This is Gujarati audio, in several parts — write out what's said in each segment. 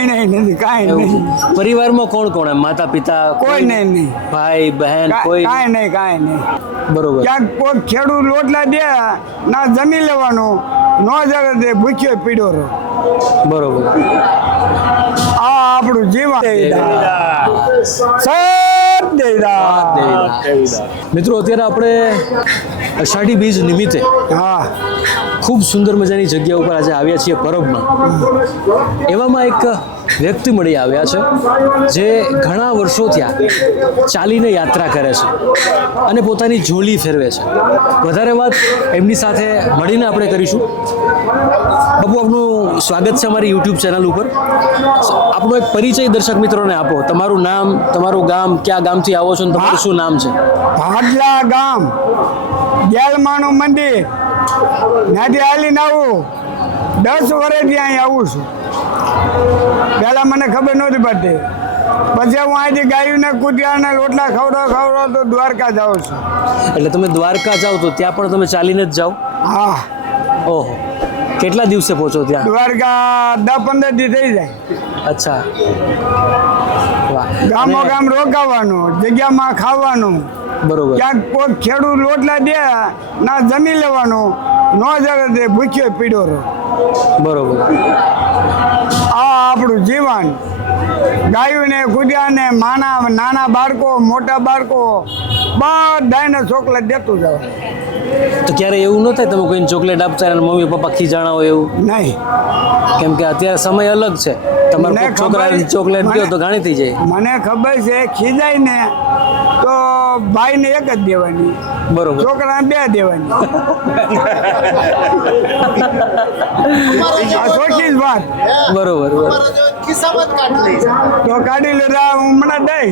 પૈણાય નથી કઈ નહીં. પરિવારમાં કોણ કોણ માતા પિતા કોઈ નહીં નહીં. ભાઈ બહેન કોઈ કઈ? નહીં કઈ નહીં. બરોબર. ક્યાંક કોઈ ખેડૂત લોટલા દે ના જમી લેવાનું નો જરે તે ભૂખ્યો પીડો રહો. બરોબર. આ આપણું જીવન. દેવદા. મિત્રો અત્યારે આપણે અષાઢી બીજ નિમિત્તે હા. ખૂબ સુંદર મજાની જગ્યા ઉપર આજે આવ્યા છીએ પરબમાં. એવામાં એક વ્યક્તિ મળી આવ્યા છે જે ઘણા વર્ષો ત્યાં ચાલીને યાત્રા કરે છે અને પોતાની જોલી ફેરવે છે. વધારે વાત એમની સાથે મળીને આપણે કરીશું. બાપુ આપનું સ્વાગત છે અમારી યુટ્યુબ ચેનલ ઉપર. આપનો એક પરિચય દર્શક મિત્રોને આપો. તમારું નામ તમારું ગામ ક્યાં ગામથી આવો છો અને તમારું શું નામ છે? ભાડલા ગામ ગેલમાનું મંદિર ત્યાંથી આલી આવું દસ વર્ષથી અહીં આવું છું. પહેલાં મને ખબર નહોતી પડતી. પછી હું અહીંથી ગાયોને કૂટ્યાને લોટલા ખવડાવ ખવડાવ તો દ્વારકા જાઉં છું. એટલે તમે દ્વારકા જાઓ તો ત્યાં પણ તમે ચાલીને જ જાઓ? હા. ઓહો. કેટલા દિવસે પહોંચો ત્યાં? દ્વારકા દસ પંદર દી થઈ જાય. અચ્છા. વાહ. ગામો ગામ રોકાવાનું જગ્યામાં ખાવાનું. બરોબર. ક્યાંક કોઈ ખેડૂત લોટલા દે ના જમી લેવાનું. નો જરે તે ભૂખ્યો પીડો રહો બરોબર. આ આપણું જીવન. ગાયોને કુડિયાને માના નાના બાળકો મોટા બાળકો બધાને ચોકલેટ દેતું જાવ તો ક્યારે એવું ન થાય તમે કોઈને ચોકલેટ આપતા અને મમ્મી પપ્પા ખીજાણા હોય એવું? નહીં. કેમ કે અત્યારે સમય અલગ છે. તમારે છોકરાને ચોકલેટ દો તો ઘણી થઈ જાય. મને ખબર છે ખીજાય ને તો ભાઈને એક જ દેવાની. બરોબર. છોકરાને બે દેવાની. આ જ વાત. બરોબર બરોબર. તો કાઢી લેતા હમણાં દઈ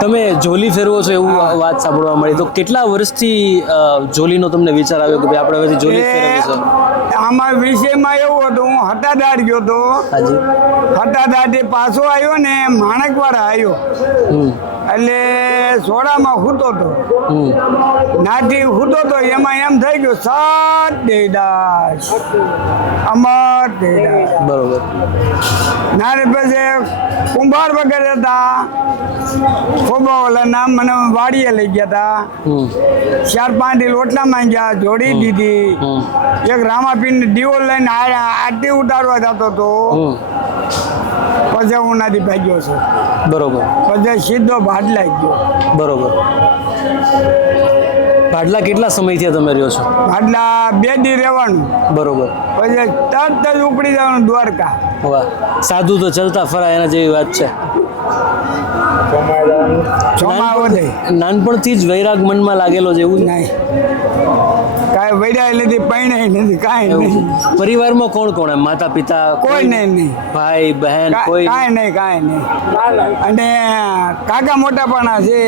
તમે જોલી ફેરવો છો એવું વાત સાંભળવા મળી. તો કેટલા વર્ષથી જોલીનો તમને વિચાર આવ્યો કે ભાઈ આપણે હવેથી જોલી આમાં વિષયમાં એવું હતું હું હટાદાર ગયો હતો હટાદારથી પાછો આવ્યો ને માણકવાળા આવ્યો. હમ. એટલે સોડામાં હૂતો તો. હમ. નાથી હૂતો તો એમાં એમ થઈ ગયું સાત દેદાસ અમર દેદાસ બરોબર. નારે પછી કુંભાર વગેરે હતા. ખોબા ઓલા નામ મને વાડીએ લઈ ગયા હતા. ચાર પાંચ લોટલા માંગ્યા જોડી દીધી. એક રામાપીન દીવો લઈને આરતી ઉતારવા જતો હતો. પછી હું નાથી ભાગ્યો છું. બરોબર. પછી સીધો ભાડલા ગયો. બરોબર. ભાડલા કેટલા સમયથી તમે રહ્યો છો? ભાડલા બે દી રહેવાનું. બરોબર. પછી તરત જ ઉપડી જવાનું દ્વારકા. વાહ. સાધુ તો ચલતા ફરા એના જેવી વાત છે. નાનપણથી જ વૈરાગ મનમાં લાગેલો છે એવું નહીં. કાંઈ વૈરાય નથી પૈણાય નથી કાંઈ નહીં. પરિવારમાં કોણ કોણ માતા પિતા કોઈ નહીં. નહીં ભાઈ બહેન કોઈ કાંઈ? નહીં કાંઈ નહીં. અને કાકા મોટાપાના છે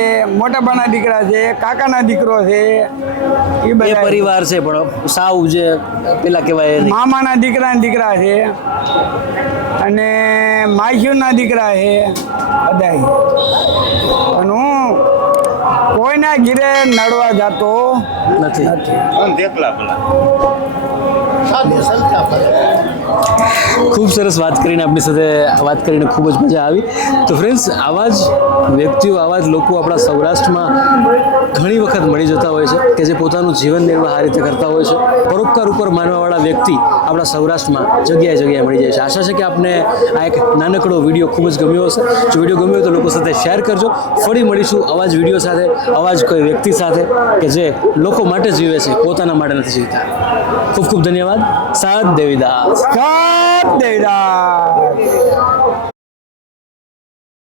મોટાપાના દીકરા છે કાકાના દીકરો છે એ બધા પરિવાર છે પણ સાવ જે પેલા કહેવાય. મામાના દીકરાના દીકરા છે. અને માસીઓના દીકરા છે બધાય. અને હું કોઈના ઘીરે નડવા જતો નથી. ખૂબ સરસ વાત કરીને આપણી સાથે વાત કરીને ખૂબ જ મજા આવી. તો ફ્રેન્ડ્સ આવા જ વ્યક્તિઓ, આવા જ લોકો આપણા સૌરાષ્ટ્રમાં ઘણી વખત મળી જતા હોય છે કે જે પોતાનું જીવન નિર્વાહ આ રીતે કરતા હોય છે. પરોપકાર ઉપર માનવાવાળા વ્યક્તિ આપણા સૌરાષ્ટ્રમાં જગ્યાએ જગ્યાએ મળી જાય છે. આશા છે કે આપને આ એક નાનકડો વીડિયો ખૂબ જ ગમ્યો હશે. જો વીડિયો ગમ્યો તો લોકો સાથે શેર કરજો. ફરી મળીશું આવા જ વીડિયો સાથે, આવા જ કોઈ વ્યક્તિ સાથે કે જે લોકો માટે જીવે છે, પોતાના માટે નથી જીવતા. ખૂબ ખૂબ ધન્યવાદ. સાત દેવીદાસ. સત દેવદાસ.